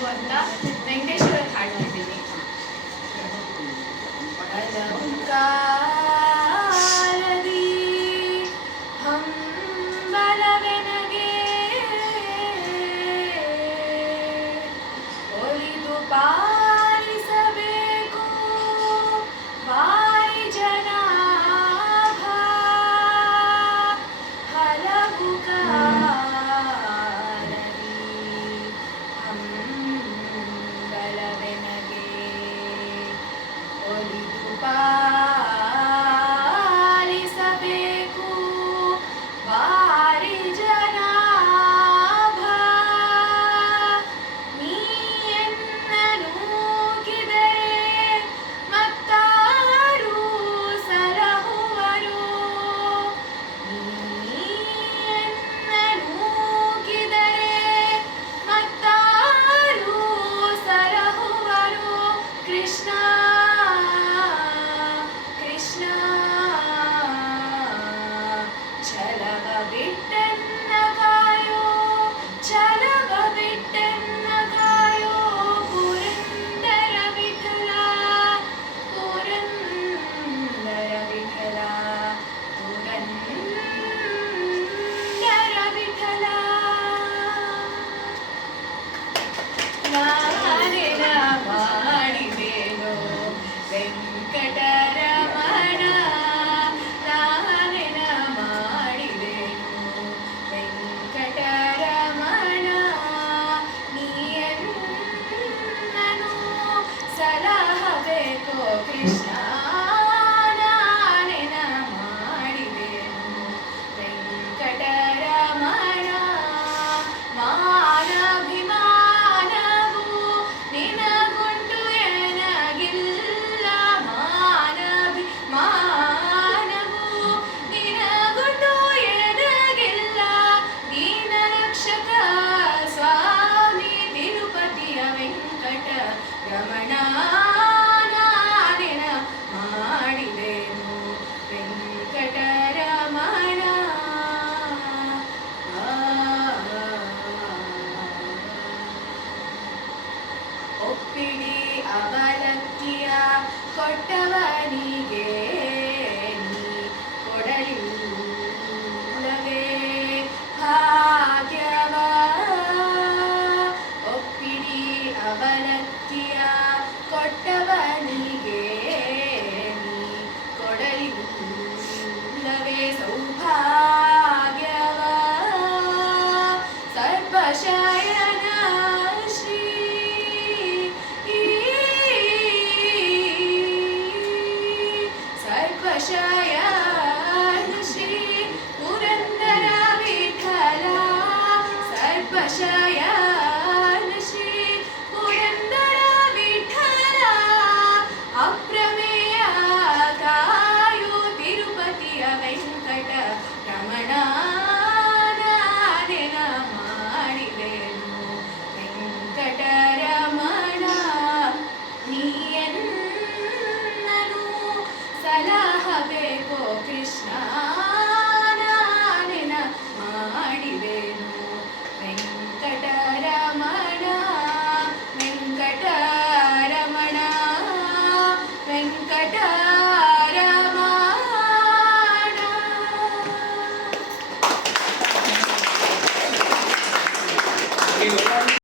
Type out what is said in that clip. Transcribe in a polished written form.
ಬೇಕು ಅಂತ ವೆಂಕಟೇಶ್ವರ ಹಾಡ್ತಿದ್ದೀನಿ. ಕಾಲದಿ ಹಂಬಲವೆನಗೆ ಒಲಿದು ಪಾಲಿಸಬೇಕು ಬಾರಿ ಜನಾಭ ಹಲವು ಕಾಲದಿ ಹಂಬಲವೆನಗೆ ಒಲಿದು ಪಾಲಿಸಬೇಕು ಬಾರಿ ಜನಾಭ ನೀ ಎನ್ನನು ಕಿದರೆ ಮತ್ತಾರು ಸಲಹುವರು ನೀ ಎನ್ನನು ಕಿದರೆ ಮತ್ತಾರು ಸಲಹುವರು ಕೃಷ್ಣ ಕೃಷ್ಣ ಛಲವ ಬಿಟ್ಟೆನ್ನ ಕಾಯೋ ಛಲವ ಬಿಟ್ಟೆನ್ನ ಕಾಯೋ ಪುರಂದರ ವಿಠಲ ಪುರಂದರ ವಿಠಲ ಪುರಂದರ ವಿಠಲ ನಾನೇನ ಮಾಡಿದೇನೋ ವೆಂಕಟರಮಣ ನಾನೇನ ಮಾಡಿದೇನು ವೆಂಕಟರಮಣ ನೀಯನ್ನನು ಸಲಹಬೇಕೋ ಕೃಷ್ಣ ನಾನೇನ ಮಾಡಿದೇನು ವೆಂಕಟರಮಣ ಮಾನಭಿಮಾನವು ನಿನಗುಂಟು ಎನಗಿಲ್ಲ ಮಾನಭಿಮಾನವು ನಿನಗುಂಟು ಎನಗಿಲ್ಲ ದೀನ ರಕ್ಷಕ ಸ್ವಾಮಿ ತಿರುಪತಿಯ ವೆಂಕಟ ರಮಣ ನಾನೇನ ಮಾಡಿದೆನು ವೆಂಕಟರಮಣ ಒಪ್ಪಿಡಿ ಅವಲಕ್ಕಿಯ ಕೊಟ್ಟವನಿಗೆ ನೀ ಕೊಡಲಿಲ್ಲವೇ ಭಾಗ್ಯವ ಒಪ್ಪಿಡಿ ಅವಲಕ್ಕಿಯ ಕೊಟ್ಟವನಿಗೆ ನೀ ಕೊಡಲಿಲ್ಲವೇ ಸೌಭಾಗ್ಯವ ಸರ್ವಶಯನ ಶ್ರೀ ಸರ್ವಶಯನ ಶ್ರೀ ಪುರಂದರ ವಿಠಲ ಸರ್ವಶಯನ ಶ್ರೀ ಪುರಂದರ ವಿಠಲ ಅಪ್ರಮೇಯ ಕಾಯು ತಿರುಪತಿಯ ವೆಂಕಟ ರಮಣ ನಾನೇನ ಮಾಡಿದೆನು ವೆಂಕಟರಮಣ ನೀಯನ್ನನು ಸಲಹಬೇಕೋ ಕೃಷ್ಣ ನಾನೇನ ಮಾಡಿದೆನು ವೆಂಕಟರಮಣ ವೆಂಕಟರಮಣ ವೆಂಕಟರಮಣ. ನೀವು